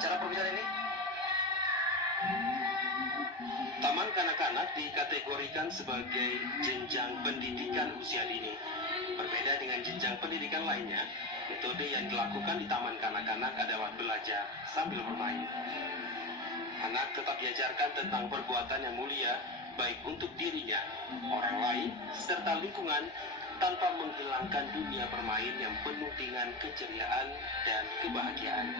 acara perpisahan ini? Taman kanak-kanak dikategorikan sebagai jenjang pendidikan usia dini. Berbeda dengan jenjang pendidikan lainnya, metode yang dilakukan di taman kanak-kanak adalah belajar sambil bermain. Anak tetap diajarkan tentang perbuatan yang mulia, baik untuk dirinya, orang lain, serta lingkungan, tanpa menghilangkan dunia bermain yang penuh dengan keceriaan dan kebahagiaan.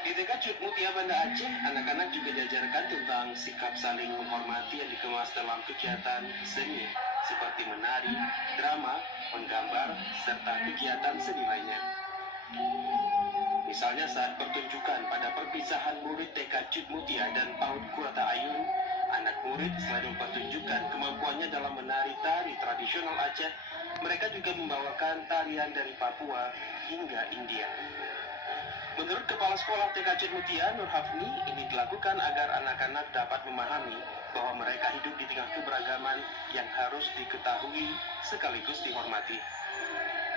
Di TK Cut Mutia Banda Aceh, anak-anak juga diajarkan tentang sikap saling menghormati yang dikemas dalam kegiatan seni, seperti menari, drama, menggambar, serta kegiatan seni lainnya. Misalnya saat pertunjukan pada perpisahan murid TK Cut Mutia dan PAUD Kurata Ayun, anak murid selain mempertunjukkan kemampuannya dalam menari tari tradisional Aceh, mereka juga membawakan tarian dari Papua hingga India. Menurut Kepala Sekolah TK Cut Mutia, Nur Hafni, ini dilakukan agar anak-anak dapat memahami bahwa mereka hidup di tengah keberagaman yang harus diketahui sekaligus dihormati.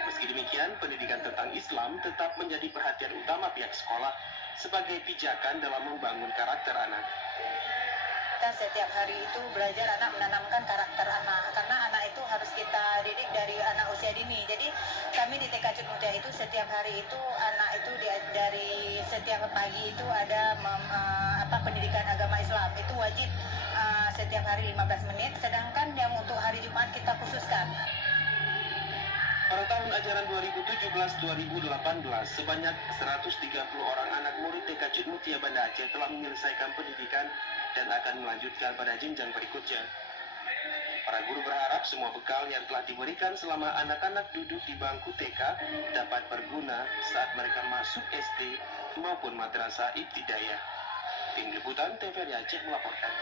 Meski demikian, pendidikan tentang Islam tetap menjadi perhatian utama pihak sekolah sebagai pijakan dalam membangun karakter anak. Kita setiap hari itu belajar anak menanamkan karakter anak, karena anak itu harus kita didik dari anak usia dini. Jadi kami di TK Cut Mutia itu setiap hari itu anak itu dari setiap pagi itu ada pendidikan agama Islam itu wajib setiap hari 15 menit, sedangkan yang untuk hari Jumat kita khususkan. Pada tahun ajaran 2017-2018, sebanyak 130 orang anak murid TK Cut Mutia Banda Aceh telah menyelesaikan pendidikan dan akan melanjutkan pada jenjang berikutnya. Para guru berharap semua bekal yang telah diberikan selama anak-anak duduk di bangku TK dapat berguna saat mereka masuk SD maupun madrasah ibtidaiyah. Tim Liputan TVRI Aceh melaporkan.